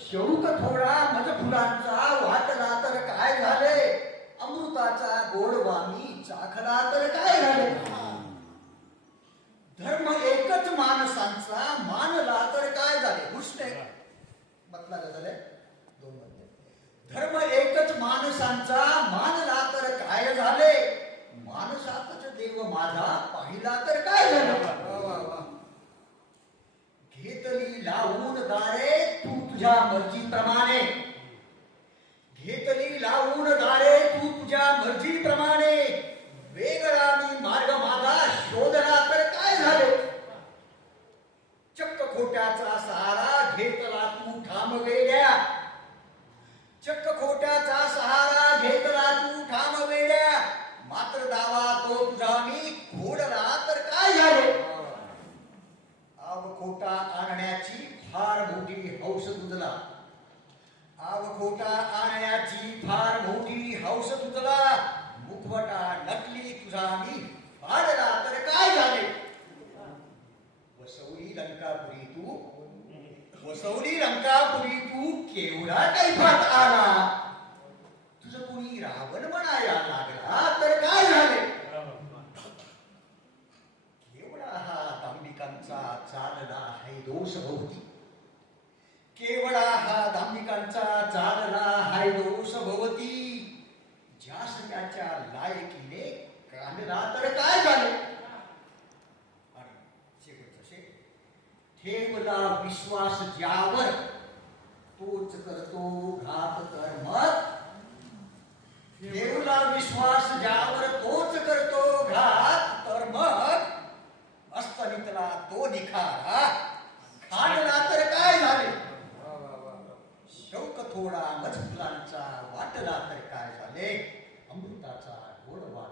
शौक थोडा मज फुलांचा वाटला तर काय झाले? अमृताचा गोडवा मी चाखला तर काय झाले? धर्म एकच माणसांचा मानला तर काय झाले? घुसणे मतला काय झाले? दोन मध्ये धर्म एकच माणसांचा मानला तर काय झाले? माणसातच देव माझा पाहिला तर काय झालं? घेतली लावून दारे तुझ्या मर्जीप्रमाणे घेतली लावून दारे तू तुझ्या मर्जीप्रमाणे वेगळा मी मार्ग माझा शोधला तर काय झाले? चक्क खोट्याचा सहारा घेतला तू ठाम वेड्या. चक्क खोट्याचा सहारा घेतला तू ठाम वेड्या मात्र दावा तो तुझा मी खोडला तर काय झाले आवखोटा आणण्याची फार मोठी हौस तुझला. आवखोटा आणण्याची फार मोठी हौस तुझला. मुखवटा नकली तुझा मी फाडला तर काय झाले? वसवली लंकापुरी तू. वसवली लंकापुरी तू केवढा कैफात आला तुझं कुणी रावण म्हणाया लागला तर काय झाले केवढा हा दांभिकांचा चालला हाय दोष भोवती केवळा हा धामिकांचा चालला हाय दोष भवती ज्यास त्याच्या लायकीने कानला तर काय झाले? ठेवला विश्वास ज्यावर तोच करतो तो निखारा खांडला तर काय झाले? शौक थोडा मजकुलांचा वाटला तर काय झाले? अमृताचा गोडवा